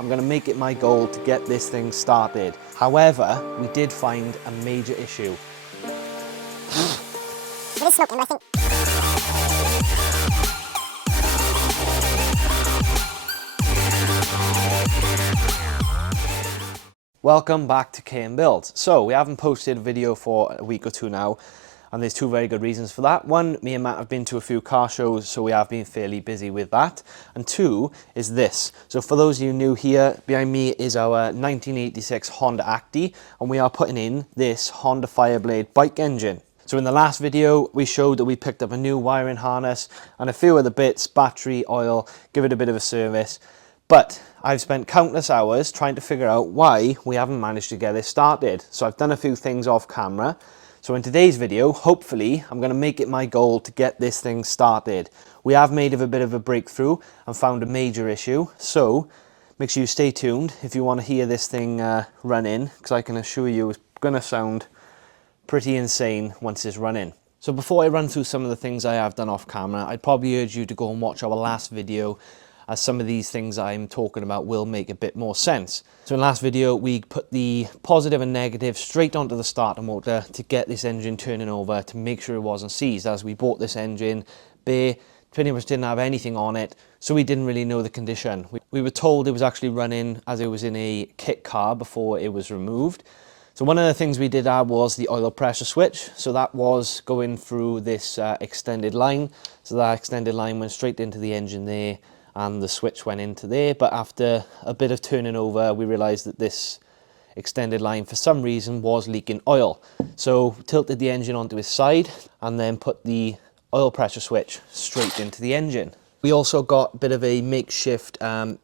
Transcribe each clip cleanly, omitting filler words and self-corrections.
I'm going to make it my goal to get this thing started. However, we did find a major issue. It is smoking, I think. Welcome back to K & Build. So we haven't posted a video for a week or two now, and there's two very good reasons for that. One, me and Matt have been to a few car shows, so we have been fairly busy with that. And two is this. So for those of you new here, behind me is our 1986 Honda Acti, and we are putting in this Honda Fireblade bike engine. So in the last video, we showed that we picked up a new wiring harness and a few other bits, battery, oil, give it a bit of a service. But I've spent countless hours trying to figure out why we haven't managed to get this started. So I've done a few things off camera. So in today's video, hopefully, I'm going to make it my goal to get this thing started. We have made a bit of a breakthrough and found a major issue. So make sure you stay tuned if you want to hear this thing running, because I can assure you it's going to sound pretty insane once it's running. So before I run through some of the things I have done off camera, I'd probably urge you to go and watch our last video, as some of these things I'm talking about will make a bit more sense. So in the last video, we put the positive and negative straight onto the starter motor to get this engine turning over, to make sure it wasn't seized, as we bought this engine bare, pretty much didn't have anything on it, so we didn't really know the condition. We were told it was actually running as it was in a kit car before it was removed. So one of the things we did add was the oil pressure switch. So that was going through this extended line. So that extended line went straight into the engine there, and the switch went into there. But after a bit of turning over, we realized that this extended line for some reason was leaking oil. So tilted the engine onto its side and then put the oil pressure switch straight into the engine. We also got a bit of a makeshift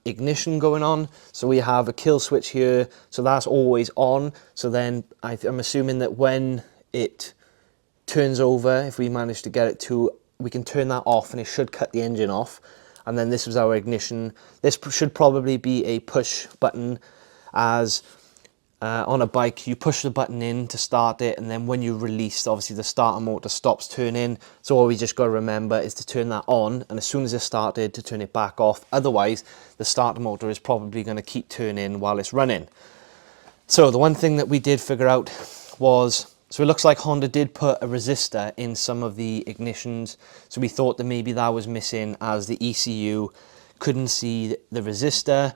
ignition going on. So we have a kill switch here, so that's always on. So then I'm assuming that when it turns over, if we manage to get it to, we can turn that off and it should cut the engine off. And then this was our ignition. This should probably be a push button, as on a bike, you push the button in to start it, and then when you release, obviously the starter motor stops turning. So all we just got to remember is to turn that on, and as soon as it's started, to turn it back off. Otherwise, the starter motor is probably going to keep turning while it's running. So the one thing that we did figure out was, so it looks like Honda did put a resistor in some of the ignitions. So we thought that maybe that was missing, as the ECU couldn't see the resistor.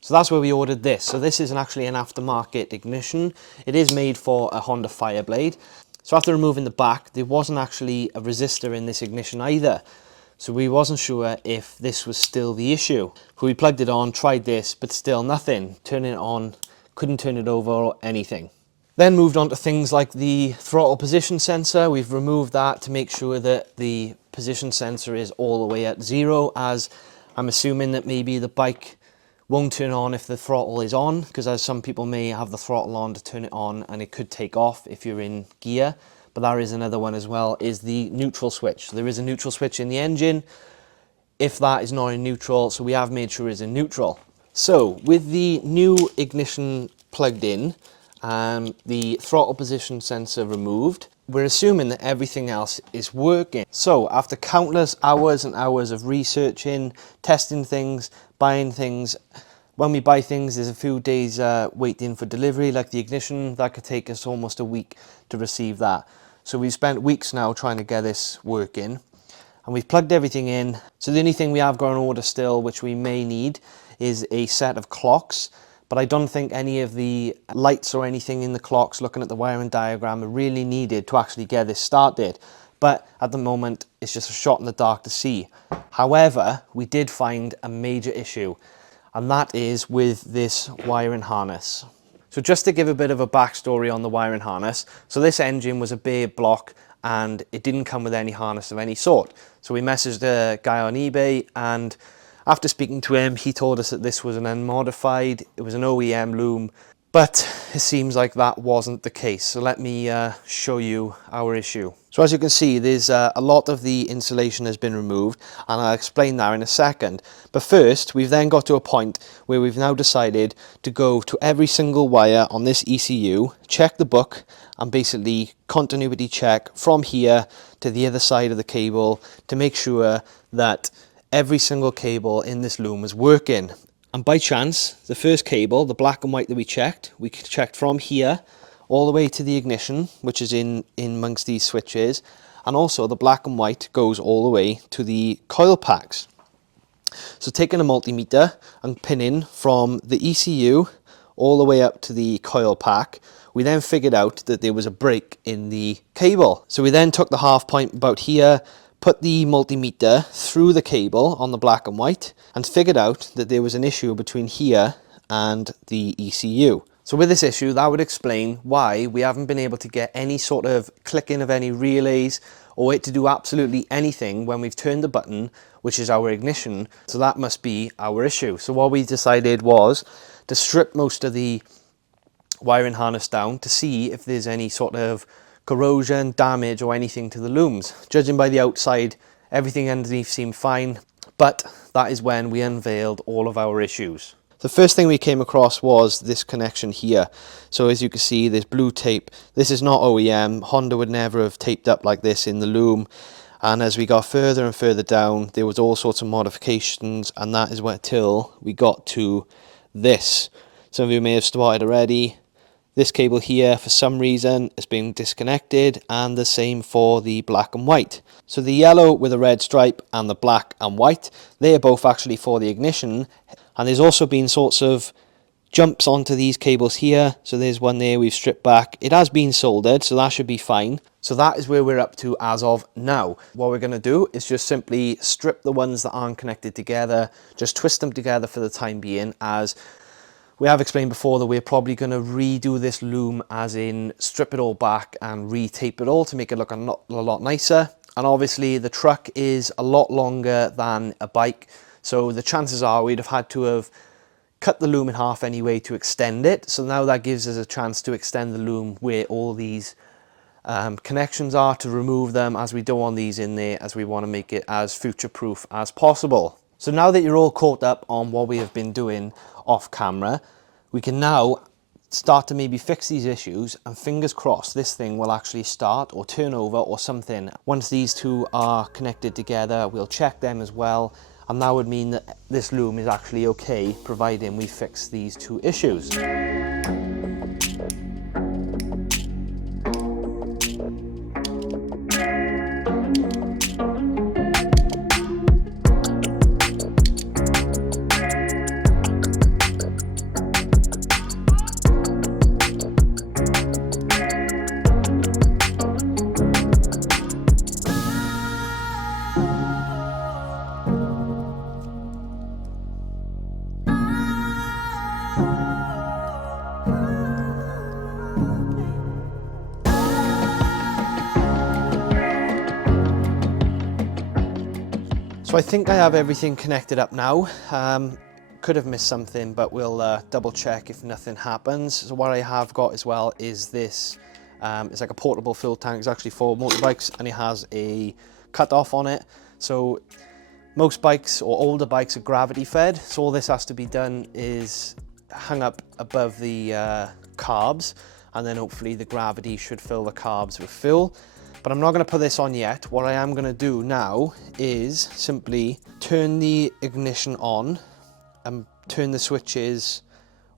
So that's where we ordered this. So this is actually an aftermarket ignition. It is made for a Honda Fireblade. So after removing the back, there wasn't actually a resistor in this ignition either. So we wasn't sure if this was still the issue. So we plugged it on, tried this, but still nothing. Turning it on, couldn't turn it over or anything. Then moved on to things like the throttle position sensor. We've removed that to make sure that the position sensor is all the way at 0, as I'm assuming that maybe the bike won't turn on if the throttle is on, because as some people may have the throttle on to turn it on and it could take off if you're in gear. But there is another one as well, is the neutral switch. So there is a neutral switch in the engine. If that is not in neutral, so we have made sure it's in neutral. So with the new ignition plugged in, the throttle position sensor removed, we're assuming that everything else is working. So after countless hours and hours of researching, testing things, buying things, when we buy things, there's a few days waiting for delivery, like the ignition. That could take us almost a week to receive that. So we've spent weeks now trying to get this working, and we've plugged everything in. So the only thing we have got on order still, which we may need, is a set of clocks. But I don't think any of the lights or anything in the clocks, looking at the wiring diagram, are really needed to actually get this started. But at the moment, it's just a shot in the dark to see. However, we did find a major issue, and that is with this wiring harness. So just to give a bit of a backstory on the wiring harness, so this engine was a bare block and it didn't come with any harness of any sort. So we messaged a guy on eBay, and after speaking to him, he told us that this was an unmodified, it was an OEM loom, but it seems like that wasn't the case. So let me show you our issue. So as you can see, there's a lot of the insulation has been removed, and I'll explain that in a second. But first, we've then got to a point where we've now decided to go to every single wire on this ECU, check the book, and basically continuity check from here to the other side of the cable to make sure that every single cable in this loom is working. And by chance, the first cable, the black and white that we checked from here all the way to the ignition, which is in amongst these switches, and also the black and white goes all the way to the coil packs. So taking a multimeter and pinning from the ECU all the way up to the coil pack, we then figured out that there was a break in the cable. So we then took the half point about here, put the multimeter through the cable on the black and white, and figured out that there was an issue between here and the ECU. So with this issue, that would explain why we haven't been able to get any sort of clicking of any relays or it to do absolutely anything when we've turned the button, which is our ignition. So that must be our issue. So what we decided was to strip most of the wiring harness down to see if there's any sort of corrosion, damage or anything to the looms. Judging by the outside, everything underneath seemed fine, but that is when we unveiled all of our issues. The first thing we came across was this connection here. So as you can see, there's blue tape. This is not OEM. Honda would never have taped up like this in the loom. And as we got further and further down, there was all sorts of modifications, and that is where till we got to this. Some of you may have spotted already. This cable here, for some reason, has been disconnected, and the same for the black and white. So the yellow with a red stripe and the black and white, they are both actually for the ignition. And there's also been sorts of jumps onto these cables here. So there's one there we've stripped back. It has been soldered, so that should be fine. So that is where we're up to as of now. What we're going to do is just simply strip the ones that aren't connected together, just twist them together for the time being, as we have explained before that we're probably going to redo this loom, as in strip it all back and re-tape it all to make it look a lot nicer. And obviously the truck is a lot longer than a bike, so the chances are we'd have had to have cut the loom in half anyway to extend it. So now that gives us a chance to extend the loom where all these connections are, to remove them, as we don't want these in there, as we want to make it as future proof as possible. So now that you're all caught up on what we have been doing off camera, we can now start to maybe fix these issues, and fingers crossed this thing will actually start or turn over or something. Once these two are connected together, we'll check them as well, and that would mean that this loom is actually okay, providing we fix these two issues. So I think I have everything connected up now. Could have missed something, but we'll double check if nothing happens. So what I have got as well is this, it's like a portable fuel tank. It's actually for motorbikes, and it has a cut off on it. So most bikes or older bikes are gravity fed. So all this has to be done is hung up above the carbs, and then hopefully the gravity should fill the carbs with fuel. But I'm not going to put this on yet. What I am going to do now is simply turn the ignition on and turn the switches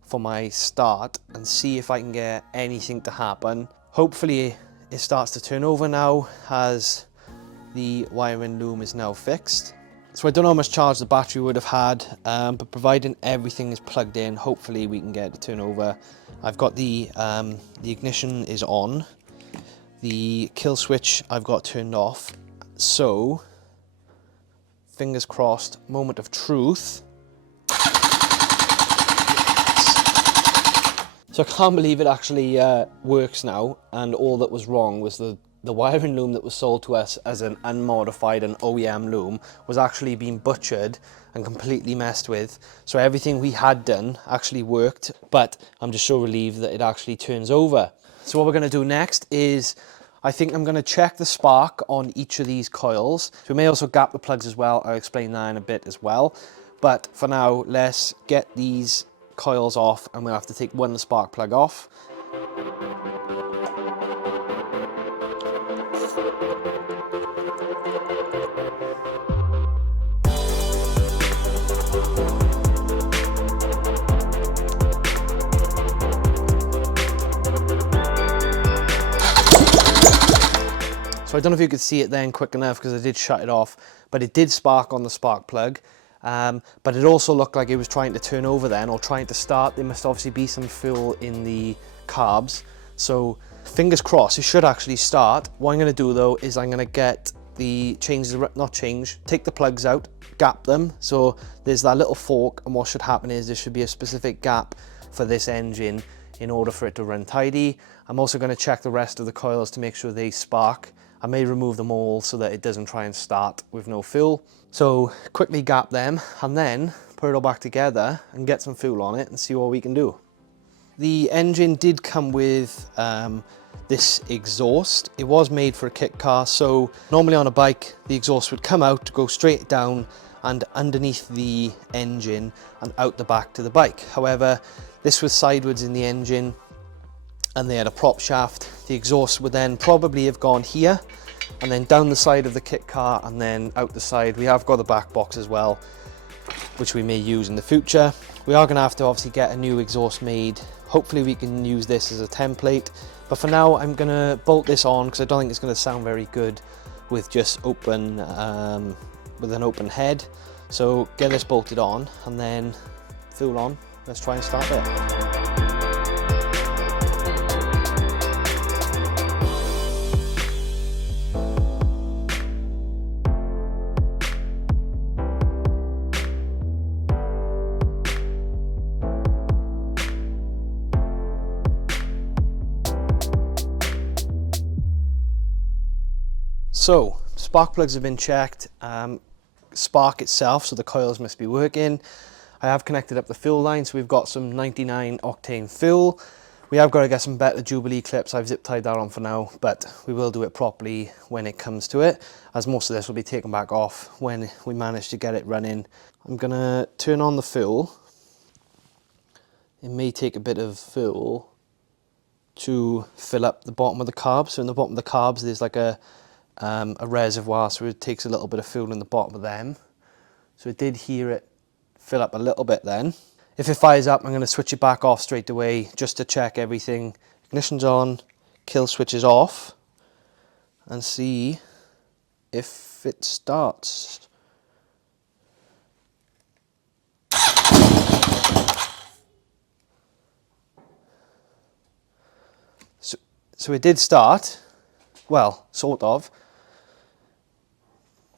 for my start and see if I can get anything to happen. Hopefully it starts to turn over now, as the wiring loom is now fixed. So I don't know how much charge the battery would have had, but providing everything is plugged in, hopefully we can get it to turn over. I've got the ignition is on. The kill switch I've got turned off, so fingers crossed, moment of truth. So I can't believe it actually works now, and all that was wrong was the wiring loom that was sold to us as an unmodified and OEM loom was actually being butchered and completely messed with. So everything we had done actually worked, but I'm just so relieved that it actually turns over. So what we're going to do next is, I think I'm going to check the spark on each of these coils. So we may also gap the plugs as well. I'll explain that in a bit as well. But for now, let's get these coils off, and we'll have to take one spark plug off. So I don't know if you could see it then quick enough because I did shut it off, but it did spark on the spark plug. But it also looked like it was trying to turn over then, or trying to start. There must obviously be some fuel in the carbs. So fingers crossed, it should actually start. What I'm going to do though is I'm going to get take the plugs out, gap them. So there's that little fork, and what should happen is there should be a specific gap for this engine in order for it to run tidy. I'm also going to check the rest of the coils to make sure they spark. I may remove them all so that it doesn't try and start with no fuel. So quickly gap them and then put it all back together and get some fuel on it and see what we can do. The engine did come with this exhaust. It was made for a kit car, so normally on a bike the exhaust would come out, go straight down and underneath the engine and out the back to the bike. However, this was sideways in the engine and they had a prop shaft. The exhaust would then probably have gone here and then down the side of the kit car and then out the side. We have got the back box as well, which we may use in the future. We are going to have to obviously get a new exhaust made. Hopefully we can use this as a template, but for now I'm going to bolt this on because I don't think it's going to sound very good with just open with an open head. So get this bolted on and then fuel on. Let's try and start it. So spark plugs have been checked, spark itself, so the coils must be working. I have connected up the fuel line, so we've got some 99 octane fuel. We have got to get some better Jubilee clips. I've zip tied that on for now, but we will do it properly when it comes to it, as most of this will be taken back off when we manage to get it running. I'm gonna turn on the fuel. It may take a bit of fuel to fill up the bottom of the carbs. So in the bottom of the carbs there's like a reservoir, so it takes a little bit of fuel in the bottom of them. So it did hear it fill up a little bit then. If it fires up, I'm going to switch it back off straight away just to check everything. Ignition's on, kill switch is off, and see if it starts. So it did start, well, sort of.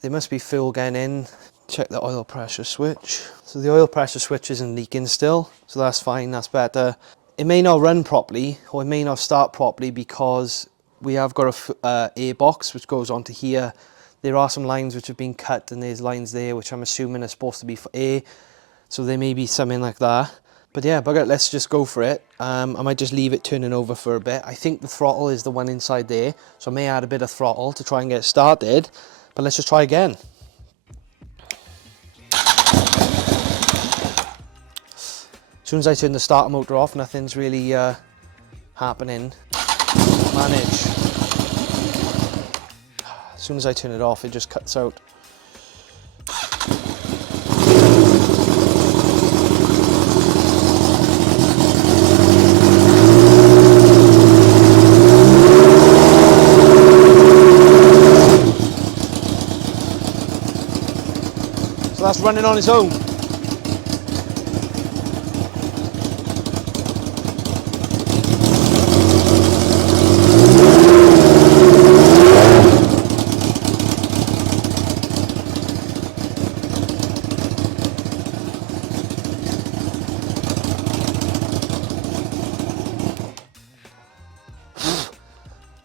There must be fuel getting in. Check the oil pressure switch. So the oil pressure switch isn't leaking still, so that's fine, that's better. It may not run properly, or it may not start properly because we have got a air box which goes onto here. There are some lines which have been cut and there's lines there which I'm assuming are supposed to be for air, so there may be something like that. But yeah, bugger it, let's just go for it. I might just leave it turning over for a bit. I think the throttle is the one inside there, so I may add a bit of throttle to try and get it started. But let's just try again. As soon as I turn the starter motor off, nothing's really happening. Manage. As soon as I turn it off, it just cuts out. So that's running on its own.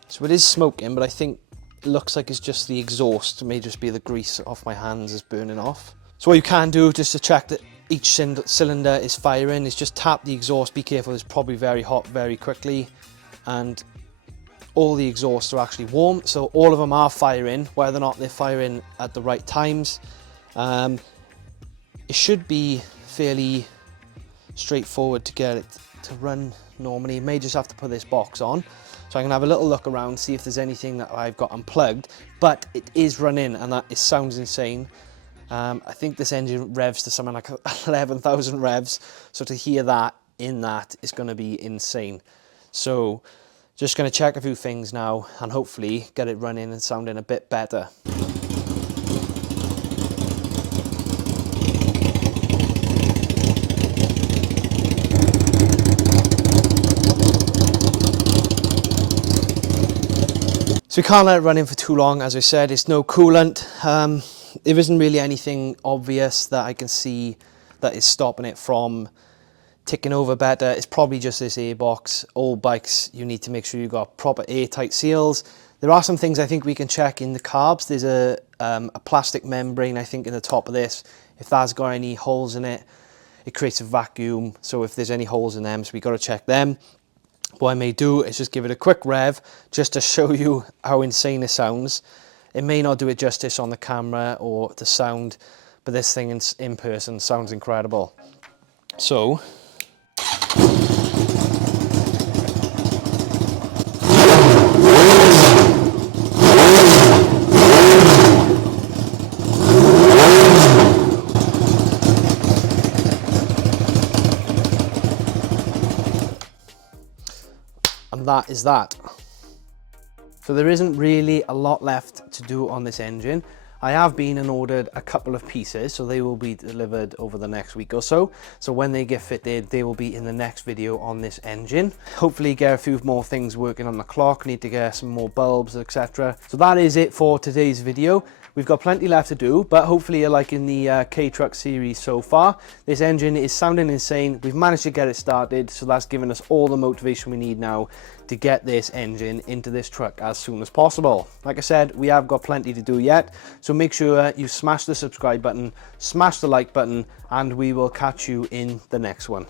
So it is smoking, but I think it looks like it's just the exhaust. It may just be the grease off my hands is burning off. So what you can do just to check that each cylinder is firing is just tap the exhaust. Be careful, it's probably very hot very quickly, and all the exhausts are actually warm, so all of them are firing, whether or not they're firing at the right times. It should be fairly straightforward to get it to run normally. You may just have to put this box on. So I can have a little look around, see if there's anything that I've got unplugged, but it is running and that it sounds insane. I think this engine revs to something like 11,000 revs, so to hear that in that is going to be insane. So Just going to check a few things now and hopefully get it running and sounding a bit better. So we can't let it run in for too long. As I said, it's no coolant. There isn't really anything obvious that I can see that is stopping it from ticking over better. It's probably just this airbox. All bikes, you need to make sure you've got proper airtight seals. There are some things I think we can check in the carbs. There's a plastic membrane, I think, in the top of this. If that's got any holes in it, it creates a vacuum. So if there's any holes in them, so we got to check them. What I may do is just give it a quick rev just to show you how insane it sounds. It may not do it justice on the camera or the sound, but this thing in person sounds incredible. So and that is that. So there isn't really a lot left to do on this engine. I have been and ordered a couple of pieces, so they will be delivered over the next week or so. So when they get fitted, they will be in the next video on this engine. Hopefully get a few more things working on the clock, need to get some more bulbs, etc. So that is it for today's video. We've got plenty left to do, but hopefully you're liking the K-Truck series so far. This engine is sounding insane. We've managed to get it started, so that's given us all the motivation we need now to get this engine into this truck as soon as possible. Like I said, we have got plenty to do yet, so make sure you smash the subscribe button, smash the like button, and we will catch you in the next one.